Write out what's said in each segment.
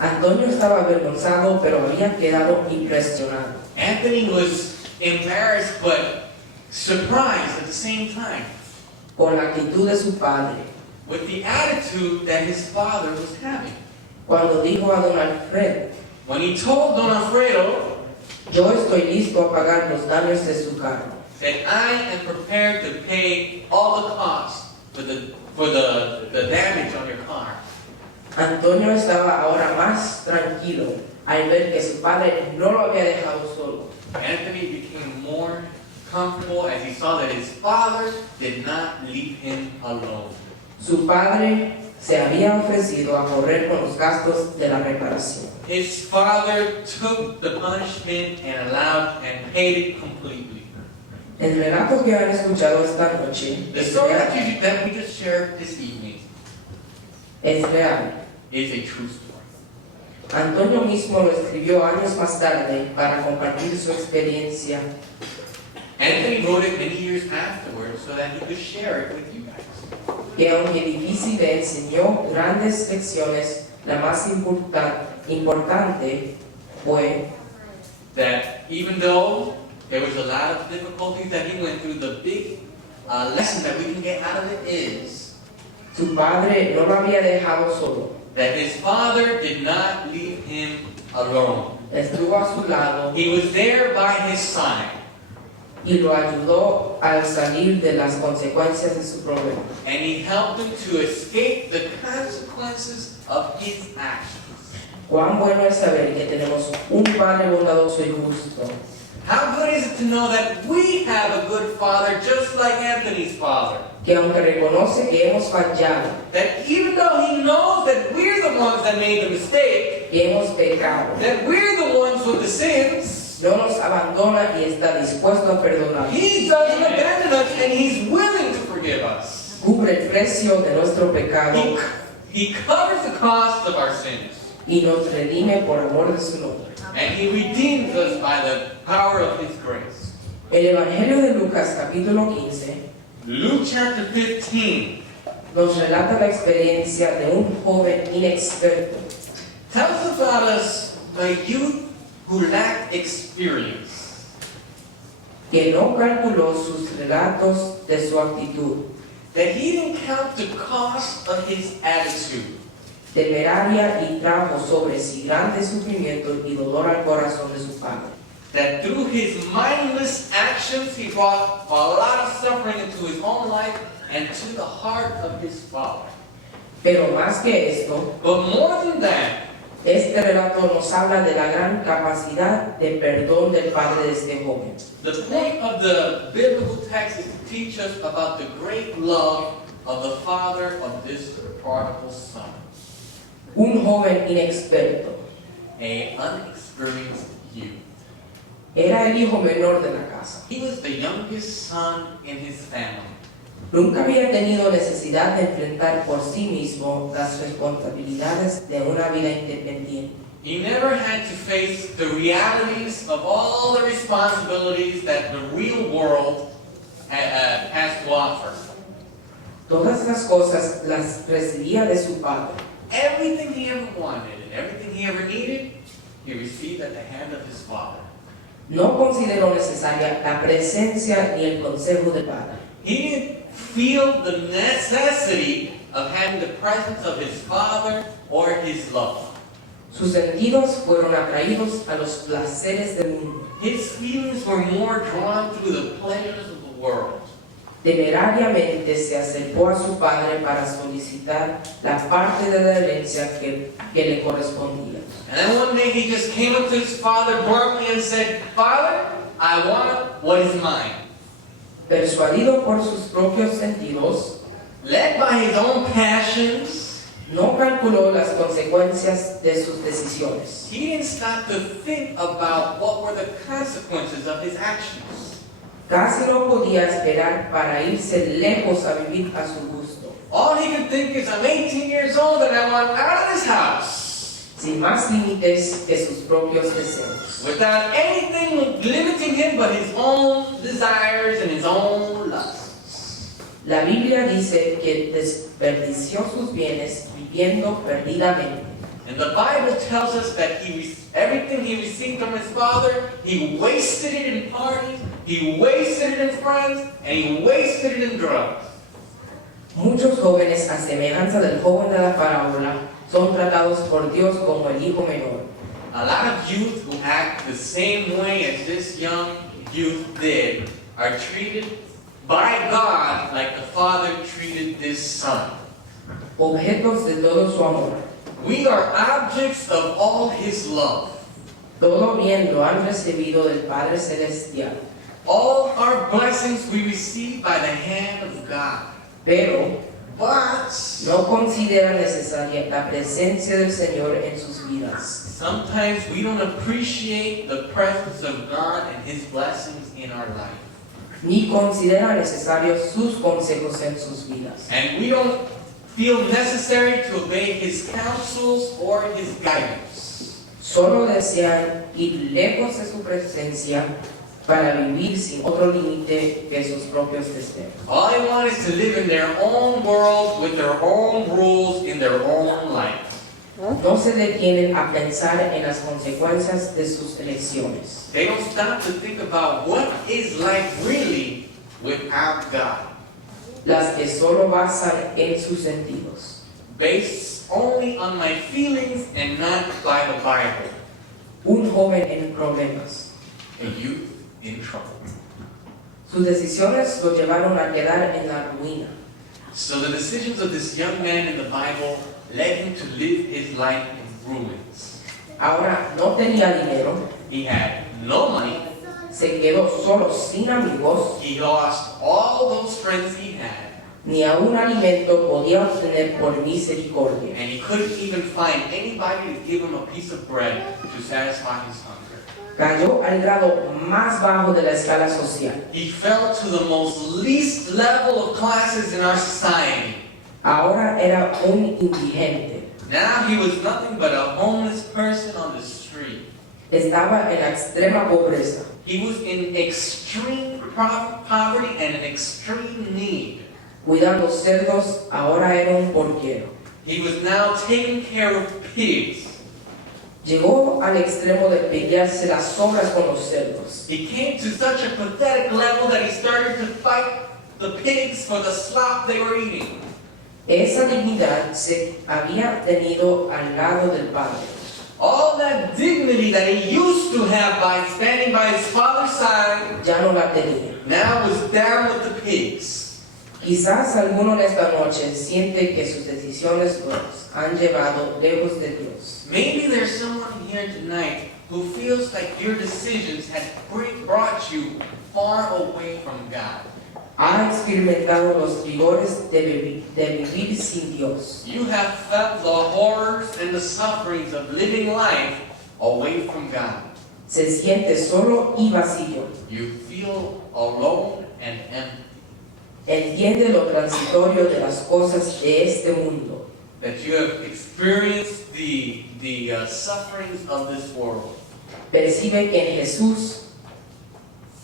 Antonio estaba avergonzado, pero había quedado impresionado. Anthony was embarrassed but surprised at the same time Con la actitud de su padre, with the attitude that his father was having. cuando dijo a don Alfredo: When he told Don Alfredo yo estoy listo a pagar los daños de su carro. that I am prepared to pay all the costs for the damage on your car. Antonio estaba ahora más tranquilo al ver que su padre no lo había dejado solo. Anthony became more comfortable as he saw that his father did not leave him alone. Su padre se había ofrecido a correr con los gastos de la reparación. His father took the punishment and paid it completely. El relato que han escuchado esta noche The es story real. that we just shared this evening Es real. is a true story. Antonio mismo lo escribió años más tarde para compartir su experiencia. Anthony wrote it many years afterwards so that he could share it with you guys. Que aunque difícil le enseñó grandes lecciones, la más importante fue That even though there was a lot of difficulties that he went through, the big lesson that we can get out of it is su padre no lo había dejado solo. that his father did not leave him alone. Estuvo a su lado He was there by his side, y lo ayudó al salir de las consecuencias de su problema. and he helped him to escape the consequences of his actions. Cuán bueno es saber que tenemos un Padre bondadoso y justo, How good is it to know that we have a good father just like Anthony's father? que aunque reconoce que hemos fallado, That even though he knows that we're the ones that made the mistake, que hemos pecado, that we're the ones with the sins, no nos abandona y está dispuesto a perdonar. he doesn't abandon us and he's willing to forgive us. Cubre el precio de nuestro pecado He covers the cost of our sins. y nos redime por amor de su nombre. And he redeems us by the power of his grace. El Evangelio de Lucas, capítulo 15, Luke chapter 15 nos relata la experiencia de un joven inexperto tells about a youth who lacked experience, que no calculó sus relatos de su actitud, that he didn't count the cost of his attitude, temeraria, y trajo sobre sí grandes sufrimientos y dolor al corazón de su padre. that through his mindless actions he brought a lot of suffering into his own life and to the heart of his father. Pero más que esto, But more than that, este relato nos habla de la gran capacidad de perdón del padre de este joven. the point of the biblical text is to teach us about the great love of the father of this prodigal son, Un joven inexperto. an unexperienced youth. Era el hijo menor de la casa. He was the youngest son in his family. Nunca había tenido necesidad de enfrentar por sí mismo las responsabilidades de una vida independiente. He never had to face the realities of all the responsibilities that the real world has to offer. Todas las cosas las recibía de su padre. Everything he ever wanted and everything he ever needed, he received at the hand of his father. No consideró necesaria la presencia ni el consejo del padre. He didn't feel the necessity of having the presence of his father or his love. Sus sentidos fueron atraídos a los placeres del mundo. His feelings were more drawn through the pleasures of the world. Temerariamente se acercó a su padre para solicitar la parte de la herencia que le correspondía. And then one day he just came up to his father bluntly and said, "Father, I want what is mine." Persuadido por sus propios sentidos, Led by his own passions, no calculó las consecuencias de sus decisiones. he didn't stop to think about what were the consequences of his actions. Casi no podía esperar para irse lejos a vivir a su gusto, All he could think is, I'm 18 years old and I want out of this house. sin más límites que sus propios deseos. Without anything limiting him but his own desires and his own lusts. La Biblia dice que desperdició sus bienes viviendo perdidamente. And the Bible tells us that everything he received from his father, he wasted it in parties, he wasted it in friends, and he wasted it in drugs. Muchos jóvenes, a semejanza del joven de la parábola, son tratados por Dios como el hijo menor. A lot of youth who act the same way as this young youth did are treated by God like the Father treated this son. Objetos de todo su amor. We are objects of all his love. Todo bien lo han recibido del Padre Celestial. All our blessings we receive by the hand of God. Pero But no consideran necesaria la presencia del Señor en sus vidas. sometimes we don't appreciate the presence of God and his blessings in our life. Ni consideran necesarios sus consejos en sus vidas. And we don't feel necessary to obey his counsels or his guidance. Solo desean ir lejos de su presencia para vivir sin otro límite que sus propios deseos. All they want is to live in their own world with their own rules in their own life. No se detienen a pensar en las consecuencias de sus elecciones. They don't stop to think about what is life really without God, Las que solo basan en sus sentidos. based only on my feelings and not by the Bible. Un joven en problemas. A youth in trouble. Sus decisiones lo llevaron a quedar en la ruina. So the decisions of this young man in the Bible led him to live his life in ruins. Ahora no tenía dinero, He had no money. se quedó solo sin amigos, He lost all those friends he had, ni aún alimento podía obtener por misericordia. and he couldn't even find anybody to give him a piece of bread to satisfy his hunger. Cayó al grado más bajo de la escala social. He fell to the most least level of classes in our society. Ahora era un indigente. Now he was nothing but a homeless person on the street. Estaba en la extrema pobreza. He was in extreme poverty and an extreme need. Cuidando cerdos, ahora era un porquero. He was now taking care of pigs. Llegó al extremo de pelearse las sobras con los cerdos. He came to such a pathetic level that he started to fight the pigs for the slop they were eating. Esa dignidad se había tenido al lado del Padre. All that dignity that he used to have by standing by his father's side Ya no la tenía. now was down with the pigs. Quizás alguno en esta noche siente que sus decisiones los han llevado lejos de Dios. Maybe there's someone here tonight who feels like your decisions had brought you far away from God. Ha experimentado los rigores de vivir sin Dios. You have felt the horrors and the sufferings of living life away from God. Se siente solo y vacío. You feel alone and empty. Entiende lo transitorio de las cosas de este mundo. That you have experienced the sufferings of this world. Percibe que en Jesús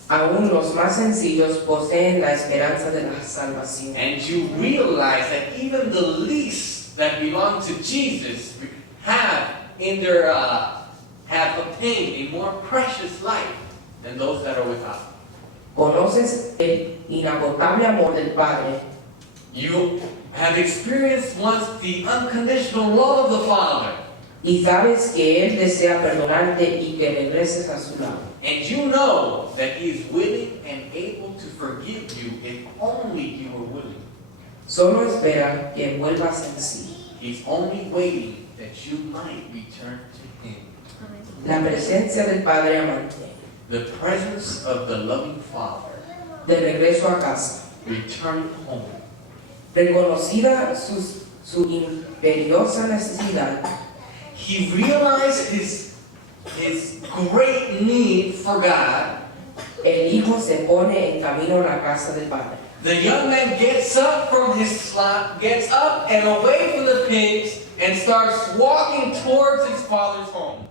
aún los más sencillos poseen la esperanza de la salvación. And you realize that even the least that belong to Jesus have obtained a more precious life than those that are without. Conoces el inagotable amor del Padre You have experienced once the unconditional love of the Father. y sabes que Él desea perdonarte y que regreses a su lado. And you know that He is willing and able to forgive you if only you are willing. Solo espera que vuelvas en sí. He's only waiting that you might return to Him. La presencia del Padre amante, The presence of the loving Father. de regreso a casa. Return home. Reconocida su imperiosa necesidad, He realized his great need for God. el Hijo se pone en camino a la casa del Padre. The young man gets up from his slot, gets up and away from the pigs, and starts walking towards his father's home.